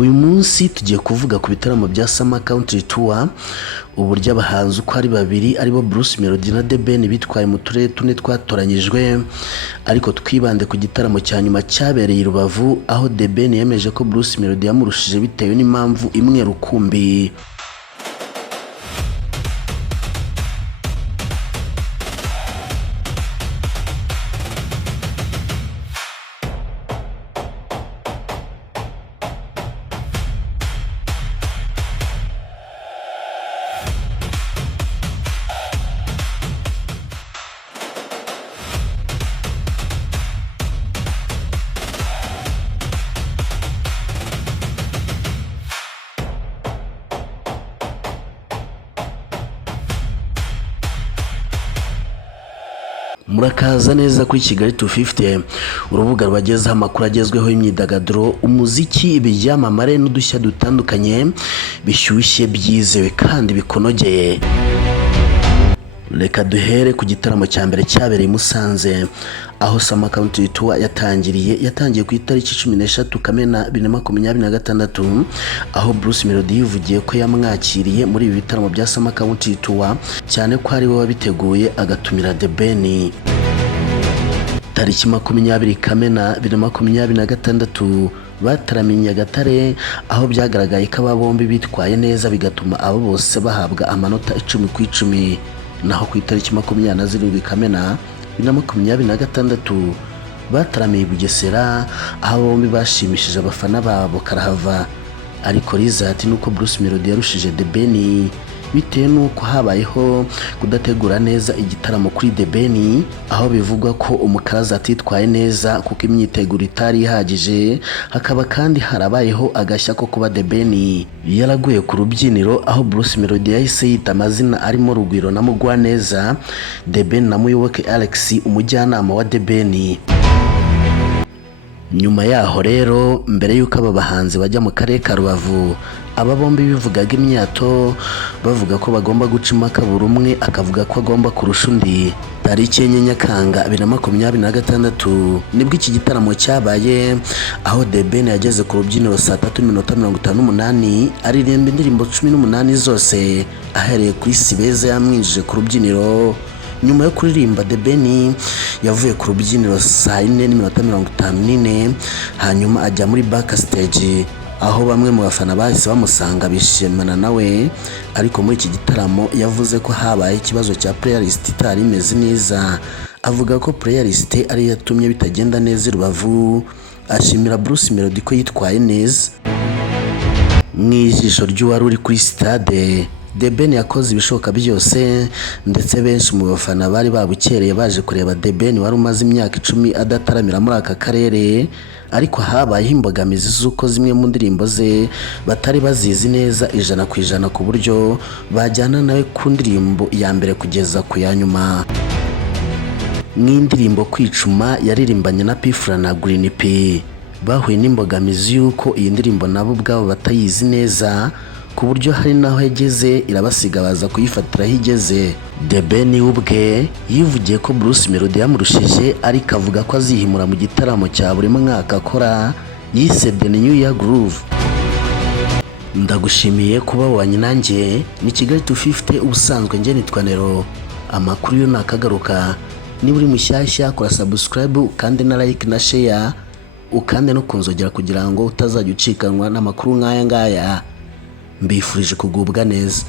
Uyu munsi tugiye kuvuga ku bitaramo bya Summer Country Tour, uburyo abahanzi uko ari babiri aribo Bruce Melody na The Ben bitwaye mu turere tune twatoranyijwe, ariko twibande ku gitaramo cya nyuma cyabereye i Rubavu, aho The Ben yemeje ko Bruce Melody yamurushije bitewe n'impamvu imwe rukumbi. Murakaza neza kuri Kigali 250, urubuga rwagezeho amakuru agezweho y'imyidagaduro, umuziki, ibyamamare n'udushya dutandukanye bishyushye, byizewe kandi bikonogeye. Reka duhere ku gitaramo cya mbere cyabereye i Musanze, aho Summer Country Tour yatangiye ku itariki 16 Kamena 2026, aho Bruce Melody yivugiye ko yamwakiriye muri ibi bitaramo bya Summer Country Tour, cyane ko ari we wabiteguye agatumira The Ben. Tariki 20 Kamena 2026 bataramiye Nyagatare, aho byagaragaye ko aba bombi bitwaye neza bigatuma abo bose bahabwa amanota 10 ku 10. Naho ku itariki 27 Kamena 2026 bataramiye Bugesera, aho bombi bashimishije abafana babo karahava, ariko rizati nuko Bruce Melody yarushije The Ben bitewe nuko habayeho kudategura neza igitaramo kuri The Ben, aho bivugwa ko umukaraza atitwaye neza kuko imyiteguro itari ihagije, hakaba kandi harabayeho agashya ko kuba The Ben yaraguye ku rubyiniro, aho Bruce Melody yahise yita amazina arimo Rugwiro na Mugwaneza, The Ben na Muyoboke Alex umujyanama wa The Ben. Nyuma yaho rero, mbere yuko aba bahanzi bajya mu karere ka Rubavu, aba bombi bivugaga imyato bavuga ko bagomba guca impaka, buri umwe akavuga ko agomba kurusha undi. Tariki 9 Nyakanga 2026 nibwo iki gitaramo cyabaye, aho The Ben yageze ku rubyiniro saa 3:58 aririmba indirimbo 18 zose, ahereye kuri Sibeza yamwinjije ku rubyiniro. Nyuma yo kuririmba, The Ben yavuye ku rubyiniro saa 4:54, hanyuma ajya muri backstage, aho bamwe mu bafana bahise bamusanga bishimana nawe, ariko muri iki gitaramo yavuze ko habaye ikibazo cya playlist itari imeze neza, avuga ko playlist ari yatumye bitagenda neza i Rubavu. Ashimira Bruce Melody ko yitwaye neza. Mu ijisho ry'uwari uri kuri stade, The Ben yakoze ibishoboka byose, ndetse benshi mu bafana bari babukereye baje kureba The Ben wari umaze imyaka 10 adataramira muri aka karere, ariko habayeho imbogamizi z'uko zimwe mu ndirimbo ze batari bazizi neza 100% ku buryo bajyana nawe ku ndirimbo ya mbere kugeza ku ya nyuma. N'indirimbo Kwicuma yaririmbanye na P-Fla na Green P bahuye n'imbogamizi y'uko iyi ndirimbo nabo ubwabo batayizi neza, ku buryo hari naho yageze irabasiga baza kuyifatira aho igeze. The Ben ubwe yivugiye ko Bruce Melody yamurushije, ariko avuga ko azihimura mu gitaramo cya buri mwaka akora yise The New Year Groove. Ndagushimiye kuba wanye nanjye, ni Kigali 250 ubusanzwe nge nitwa Nero. Amakuru yo nakagaruka, niba uri mushyashya kora subscribe kandi na like na share, ukande no kunzogera kugira ngo utazajya ucikanwa n'amakuru nk'aya ngaya. Mbifurije kugubwa neza.